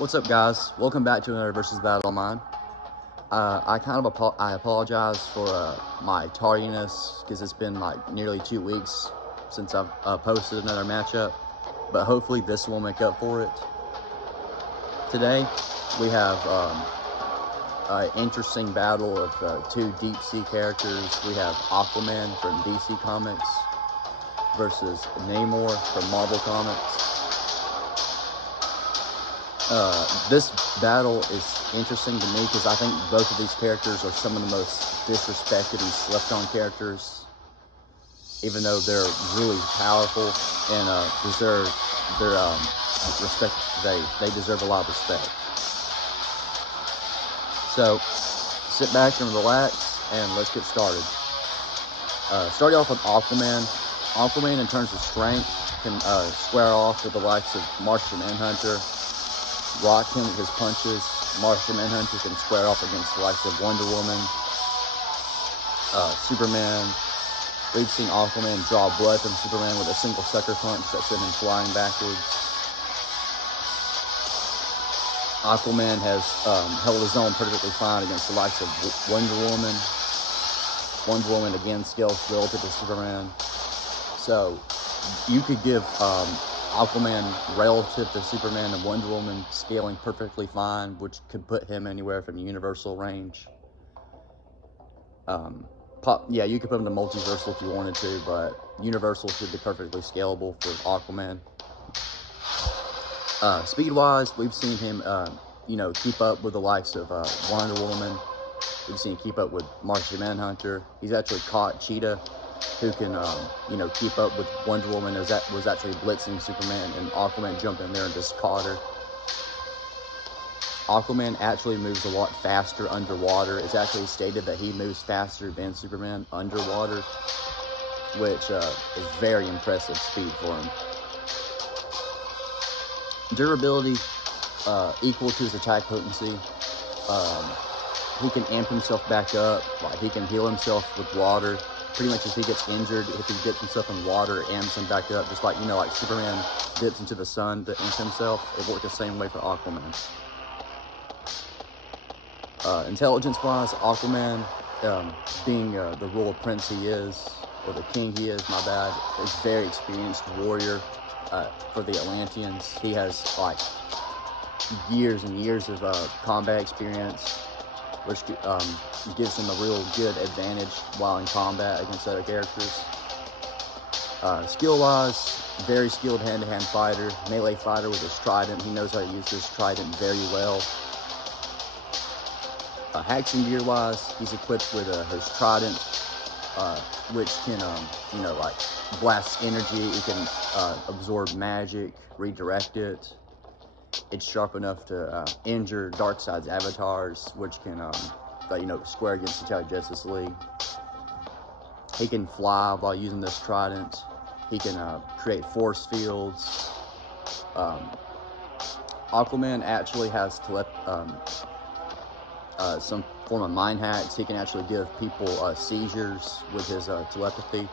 What's up, guys? Welcome back to another versus battle of mine. I apologize for my tardiness because it's been like nearly 2 weeks since I've posted another matchup, but hopefully this will make up for it. Today we have an interesting battle of two deep sea characters. We have Aquaman from DC Comics versus Namor from Marvel Comics. This battle is interesting to me because I think both of these characters are some of the most disrespected and slept-on characters, even though they're really powerful and deserve their respect. They deserve a lot of respect. So sit back and relax, and let's get started. Starting off with Aquaman. Aquaman, in terms of strength, can square off with the likes of Martian Manhunter. Rock him with his punches. Martian Manhunter can square off against the likes of Wonder Woman, Superman. We've seen Aquaman draw blood from Superman with a single sucker punch that sent him flying backwards. Aquaman has held his own perfectly fine against the likes of Wonder Woman. Wonder Woman again scales relative to Superman. So you could give Aquaman relative to Superman and Wonder Woman scaling perfectly fine, which could put him anywhere from universal range. Yeah, you could put him to multiversal if you wanted to, but universal should be perfectly scalable for Aquaman. Speed-wise, we've seen him, keep up with the likes of Wonder Woman. We've seen him keep up with Martian Manhunter. He's actually caught Cheetah, who can, keep up with Wonder Woman, as that was actually blitzing Superman, and Aquaman jumped in there and just caught her. Aquaman actually moves a lot faster underwater. It's actually stated that he moves faster than Superman underwater, which is very impressive speed for him. Durability equal to his attack potency. He can amp himself back up. Like, he can heal himself with water. Pretty much if he gets injured, if he gets himself in water, amps him back up, just like, like Superman dips into the sun to amp himself. It worked the same way for Aquaman. Intelligence-wise, Aquaman, being the royal prince he is, or the king he is, my bad, is a very experienced warrior for the Atlanteans. He has, years and years of combat experience, which gives him a real good advantage while in combat against other characters. Skill-wise, very skilled hand-to-hand fighter, melee fighter with his trident. He knows how to use his trident very well. Hacks and gear-wise, he's equipped with his trident, which can, blast energy. It can absorb magic, redirect it. It's sharp enough to injure Darkseid's avatars, which can, square against the entire Justice League. He can fly while using this trident. He can create force fields. Aquaman actually has some form of mind hacks. He can actually give people seizures with his telepathy.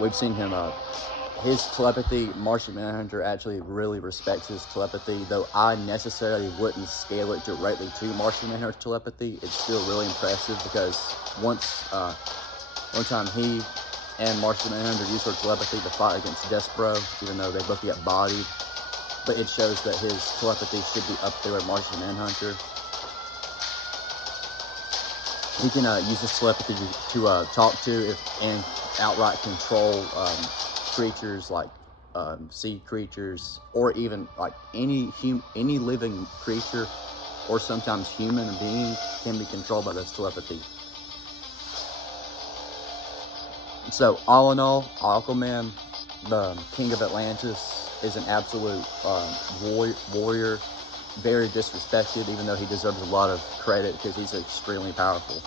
We've seen him... his telepathy, Martian Manhunter actually really respects his telepathy, though I necessarily wouldn't scale it directly to Martian Manhunter's telepathy. It's still really impressive because one time he and Martian Manhunter used their telepathy to fight against Despero, even though they both get bodied. But it shows that his telepathy should be up there with Martian Manhunter. He can use his telepathy to talk to and outright control creatures like sea creatures, or even like any living creature, or sometimes human being, can be controlled by this telepathy. So all in all, Aquaman, the King of Atlantis, is an absolute warrior, very disrespected, even though he deserves a lot of credit because he's extremely powerful.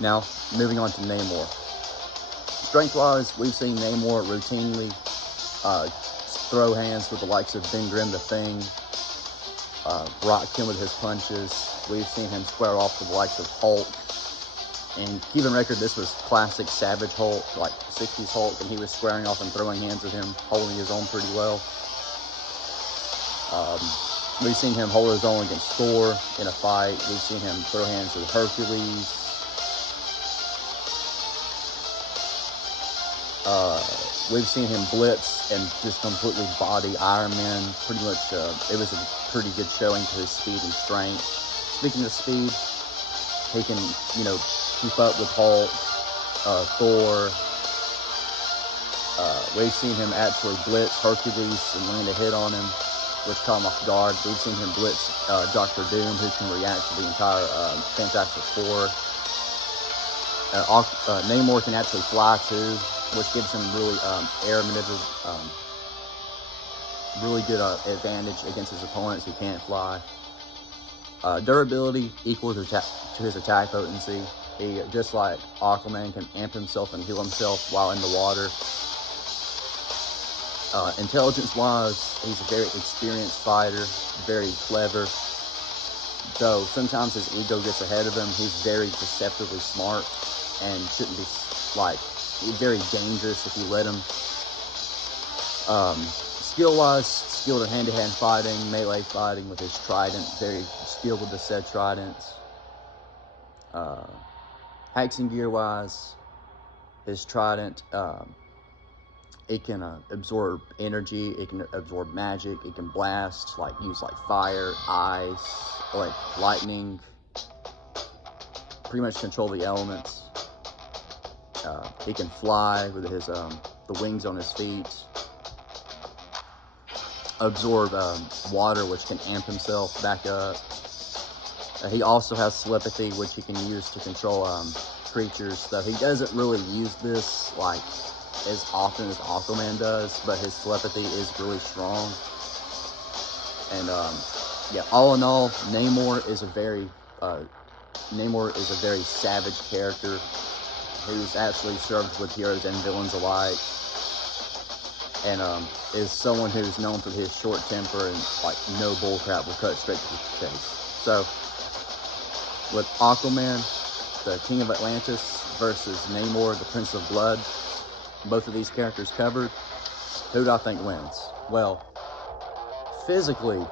Now, moving on to Namor. Strength-wise, we've seen Namor routinely throw hands with the likes of Ben Grimm the Thing, rock him with his punches. We've seen him square off with the likes of Hulk. And keeping record, this was classic Savage Hulk, like 60s Hulk, and he was squaring off and throwing hands with him, holding his own pretty well. We've seen him hold his own against Thor in a fight. We've seen him throw hands with Hercules. We've seen him blitz and just completely body Iron Man. Pretty much, it was a pretty good showing to his speed and strength. Speaking of speed, he can, keep up with Hulk, Thor. We've seen him actually blitz Hercules and land a hit on him, which caught him off guard. We've seen him blitz Dr. Doom, who can react to the entire Fantastic Four. Namor can actually fly too, which gives him really air maneuver, really good advantage against his opponents who can't fly. Durability equal to his attack potency. He, just like Aquaman, can amp himself and heal himself while in the water. Intelligence-wise, he's a very experienced fighter, very clever. Though sometimes his ego gets ahead of him, he's very deceptively smart and shouldn't be, very dangerous if you let him. Skill-wise, skilled at hand-to-hand fighting, melee fighting with his trident, very skilled with the said tridents. Hacks gear-wise, his trident, it can absorb energy, it can absorb magic, it can blast, use fire, ice, lightning, pretty much control the elements. He can fly with his the wings on his feet. Absorb water, which can amp himself back up. He also has telepathy, which he can use to control creatures. Though he doesn't really use this as often as Aquaman does, but his telepathy is really strong. And all in all, Namor is a very savage character who's actually served with heroes and villains alike, and is someone who's known for his short temper and no bullcrap, will cut straight to the chase. So with Aquaman, the King of Atlantis, versus Namor, the Prince of Blood, both of these characters covered, who do I think wins? Well, physically,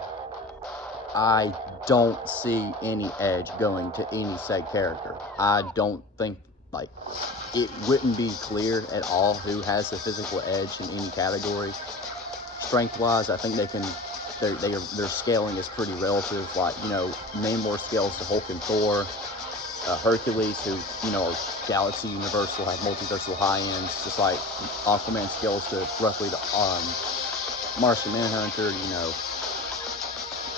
I don't see any edge going to any said character. I don't think, it wouldn't be clear at all who has the physical edge in any category. Strength-wise, I think their scaling is pretty relative. Namor scales to Hulk and Thor. Hercules, who, are Galaxy Universal, have multiversal high-ends, just like Aquaman scales to roughly the Martian Manhunter,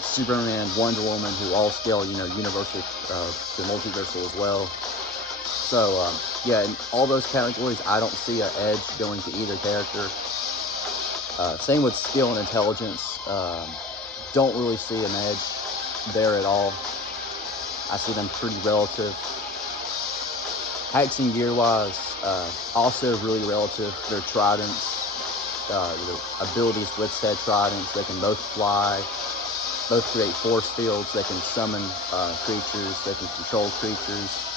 Superman, Wonder Woman, who all scale, universal to multiversal as well. So, in all those categories, I don't see an edge going to either character. Same with skill and intelligence. Don't really see an edge there at all. I see them pretty relative. Hacks and gear-wise, also really relative. Their tridents, their abilities with said tridents, they can both fly, both create force fields, they can summon creatures, they can control creatures.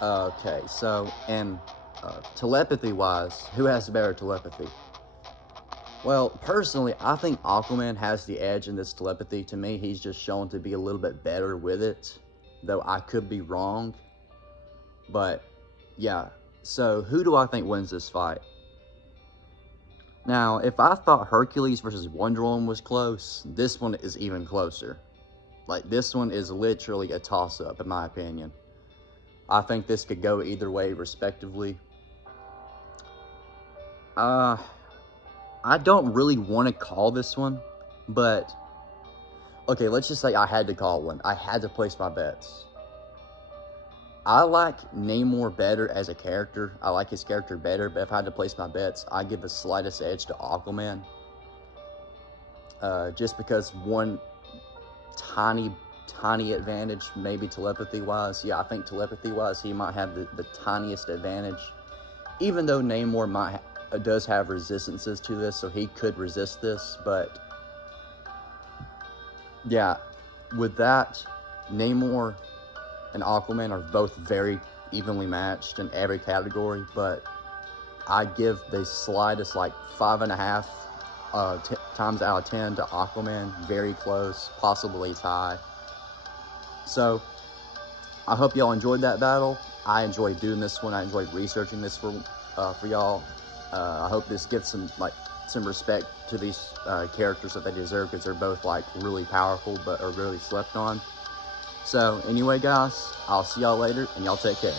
Okay, so, and telepathy-wise, who has better telepathy? Well, personally, I think Aquaman has the edge in this telepathy. To me, he's just shown to be a little bit better with it, though I could be wrong. But, yeah, so who do I think wins this fight? Now, if I thought Hercules versus Wonder Woman was close, this one is even closer. This one is literally a toss-up, in my opinion. I think this could go either way, respectively. I don't really want to call this one, but okay, let's just say I had to call one. I had to place my bets. I like Namor better as a character. I like his character better, but if I had to place my bets, I give the slightest edge to Aquaman. Just because one tiny advantage, maybe telepathy-wise. Yeah, I think telepathy-wise, he might have the tiniest advantage. Even though Namor does have resistances to this, so he could resist this, but yeah, with that, Namor and Aquaman are both very evenly matched in every category, but I give the slightest 5.5 times out of 10 to Aquaman. Very close, possibly tie. So I hope y'all enjoyed that battle. I enjoyed doing this one. I enjoyed researching this for y'all. I hope this gives some respect to these characters that they deserve, because they're both like really powerful but are really slept on. So anyway, guys, I'll see y'all later, and y'all take care.